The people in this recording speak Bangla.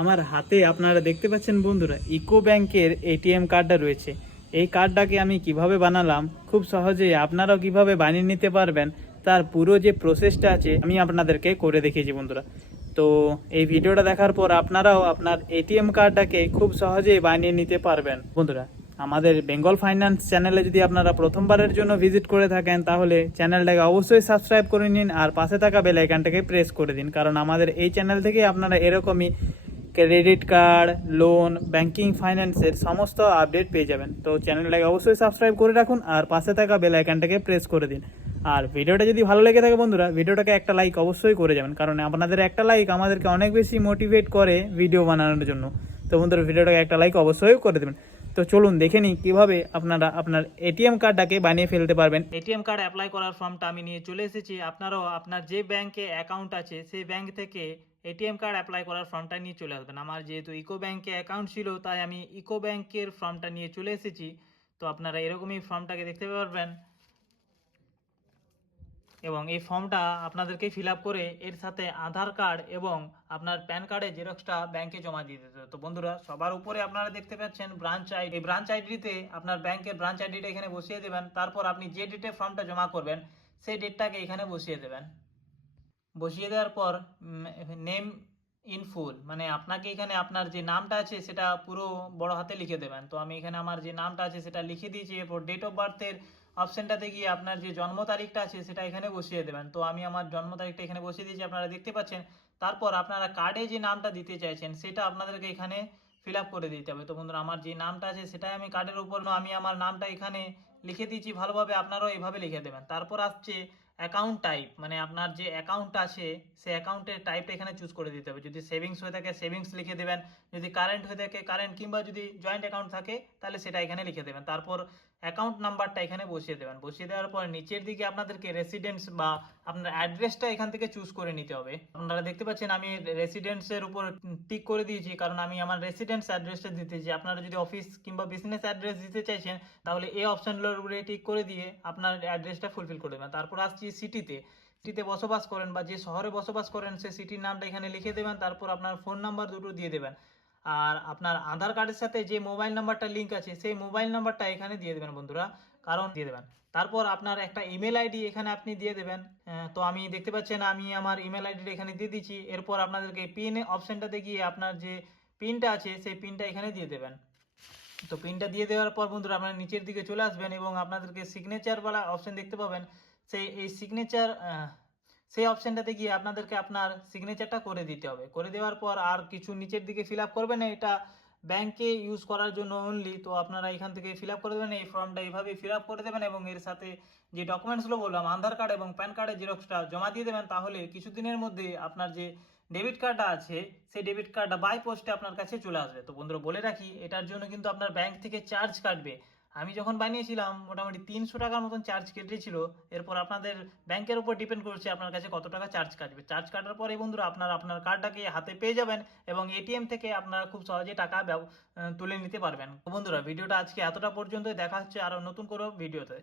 আমার হাতে আপনারা দেখতে পাচ্ছেন বন্ধুরা, ইকো ব্যাংকের এটিএম কার্ডটা রয়েছে। এই কার্ডটাকে আমি কিভাবে বানালাম, খুব সহজেই আপনারাও কিভাবে বানিয়ে নিতে পারবেন, তার পুরো যে প্রসেসটা আছে আমি আপনাদেরকে করে দেখিয়েছি বন্ধুরা। তো এই ভিডিওটা দেখার পর আপনারাও আপনার এটিএম কার্ডটাকে খুব সহজেই বানিয়ে নিতে পারবেন বন্ধুরা। আমাদের বেঙ্গল ফাইন্যান্স চ্যানেলে যদি আপনারা প্রথমবারের জন্য ভিজিট করে থাকেন, তাহলে চ্যানেলটাকে অবশ্যই সাবস্ক্রাইব করে নিন আর পাশে থাকা বেল আইকনটাকে প্রেস করে দিন, কারণ আমাদের এই চ্যানেল থেকে আপনারা এরকমই ক্রেডিট কার্ড, লোন, ব্যাংকিং, ফাইন্যান্সের সমস্ত আপডেট পেয়ে যাবেন। তো চ্যানেলটাকে অবশ্যই সাবস্ক্রাইব করে রাখুন আর পাশে থাকা বেল আইকনটাকে প্রেস করে দিন। আর ভিডিওটা যদি ভালো লেগে থাকে বন্ধুরা, ভিডিওটাকে একটা লাইক অবশ্যই করে যাবেন, কারণ আপনাদের একটা লাইক আমাদেরকে অনেক বেশি মোটিভেট করে ভিডিও বানানোর জন্য। তো বন্ধুরা, ভিডিওটাকে একটা লাইক অবশ্যই করে দেবেন। তো চলুন দেখে নিই কীভাবে আপনারা আপনার এটিএম কার্ডটাকে বানিয়ে ফেলতে পারবেন। এটিএম কার্ড অ্যাপ্লাই করার ফর্মটা আমি নিয়ে চলে এসেছি। আপনারাও আপনার যে ব্যাংকে অ্যাকাউন্ট আছে সেই ব্যাংক থেকে এটিএম কার্ড অ্যাপ্লাই করার ফর্মটা নিয়ে চলে আসবেন। আমার যেহেতু ইকো ব্যাংকে অ্যাকাউন্ট ছিল, তাই আমি ইকো ব্যাংকের ফর্মটা নিয়ে চলে এসেছি। তো আপনারা এরকমই ফর্মটাকে দেখতে পারবেন, এবং এই ফর্মটা আপনাদেরকে ফিল আপ করে এর সাথে আধার কার্ড এবং আপনার প্যান কার্ডের জেরক্সটা ব্যাংকে জমা দিয়ে দিতে হবে। তো বন্ধুরা, সবার উপরে আপনারা দেখতে পাচ্ছেন ব্রাঞ্চ আইডি। এই ব্রাঞ্চ আইডিতে আপনার ব্যাংকের ব্রাঞ্চ আইডিটা এখানে বসিয়ে দেবেন। তারপর আপনি যে ডেটে ফর্মটা জমা করবেন সেই ডেটটাকে এখানে বসিয়ে দেবেন। বসিয়ে দেওয়ার পর নেম ইন ফুল, মানে আপনাকে এখানে আপনার যে নামটা আছে সেটা পুরো বড় হাতে লিখে দেবেন। তো আমি এখানে আমার যে নামটা আছে সেটা লিখে দিয়েছি। এরপর ডেট অফ বার্থের অপশানটাতে গিয়ে আপনার যে জন্ম তারিখটা আছে সেটা এখানে বসিয়ে দেবেন। তো আমি আমার জন্ম তারিখটা এখানে বসিয়ে দিয়েছি, আপনারা দেখতে পাচ্ছেন। তারপর আপনারা কার্ডে যে নামটা দিতে চাইছেন সেটা আপনাদেরকে এখানে ফিল আপ করে দিতে হবে। তো বন্ধুরা, আমার যে নামটা আছে সেটাই আমি কার্ডের উপর আমি আমার নামটা এখানে লিখে দিয়েছি ভালোভাবে, আপনারাও এইভাবে লিখে দেবেন। তারপর আসছে অ্যাকাউন্ট টাইপ, মানে আপনার যে অ্যাকাউন্ট আছে সেই অ্যাকাউন্টের টাইপটা এখানে চুজ করে দিতে হবে। যদি সেভিংস হয়ে থাকে সেভিংস লিখে দেবেন, যদি কারেন্ট হয়ে থাকে কারেন্ট, কিংবা যদি জয়েন্ট অ্যাকাউন্ট থাকে তাহলে সেটা এখানে লিখে দেবেন। তারপর অ্যাকাউন্ট নাম্বারটা এখানে বসিয়ে দেবেন। বসিয়ে দেওয়ার পর নিচের দিকে আপনাদেরকে রেসিডেন্স বা আপনার অ্যাড্রেসটা এখান থেকে চুজ করে নিতে হবে। আপনারা দেখতে পাচ্ছেন আমি রেসিডেন্সের উপর টিক করে দিয়েছি, কারণ আমি আমার রেসিডেন্স অ্যাড্রেসটা দিতেছি। আপনারা যদি অফিস কিংবা বিজনেস অ্যাড্রেস দিতে চাইছেন তাহলে এই অপশনগুলোর উপরে টিক করে দিয়ে আপনার অ্যাড্রেসটা ফুলফিল করে দেবেন। তারপর আসছি সিটিতে। সিটিতে বসবাস করেন বা যে শহরে বসবাস করেন সেই সিটির নামটা এখানে লিখে দেবেন। তারপর আপনার ফোন নাম্বার দুটো দিয়ে দেবেন, আর আপনার আধার কার্ডের সাথে যে মোবাইল নাম্বারটা লিঙ্ক আছে সেই মোবাইল নাম্বারটা এখানে দিয়ে দেবেন বন্ধুরা, কারণ দিয়ে দেবেন। তারপর আপনার একটা ইমেল আইডি এখানে আপনি দিয়ে দেবেন। তো আমি দেখতে পাচ্ছেন আমি আমার ইমেল আইডিটা এখানে দিয়ে দিচ্ছি। এরপর আপনাদেরকে পিন অপশনটাতে গিয়ে আপনার যে পিনটা আছে সেই পিনটা এখানে দিয়ে দেবেন। তো পিনটা দিয়ে দেওয়ার পর বন্ধুরা আপনারা নিচের দিকে চলে আসবেন এবং আপনাদেরকে সিগনেচার বলা অপশন দেখতে পাবেন। এই সিগনেচার সেই অপশনটাতে গিয়ে আপনাদেরকে আপনার সিগনেচারটা করে দিতে হবে। করে দেওয়ার পর আর কিছু নিচের দিকে ফিল আপ করবেন না, এটা ব্যাংকে ইউজ করার জন্য অনলি। তো আপনারা এখান থেকে ফিল আপ করে দেবেন, এই ফর্মটা এইভাবে ফিল আপ করে দেবেন এবং এর সাথে যে ডকুমেন্টসগুলো বললাম আধার কার্ড এবং প্যান কার্ডের জেরক্সটা জমা দিয়ে দেবেন। তাহলে কিছুদিনের মধ্যে আপনার যে ডেবিট কার্ডটা আছে সেই ডেবিট কার্ডটা বাই পোস্টে আপনার কাছে চলে আসবে। তো বন্ধুরা, বলে রাখি এটার জন্য কিন্তু আপনার ব্যাংক থেকে চার্জ কাটবে। আমি যখন বানিয়েছিলাম মোটামুটি 300 টাকার মতন চার্জ কেটেছিল। এরপর আপনাদের ব্যাংকের উপর ডিপেন্ড করছে আপনার কাছে কত টাকা চার্জ কাটবে। চার্জ কাটার পরে বন্ধুরা আপনারা আপনার কার্ডটাকে হাতে পেয়ে যাবেন এবং এটিএম থেকে আপনারা খুব সহজে টাকা তুলে নিতে পারবেন। তো বন্ধুরা, ভিডিওটা আজকে এতটা পর্যন্তই। দেখা হচ্ছে আরও নতুন কোনো ভিডিওতে।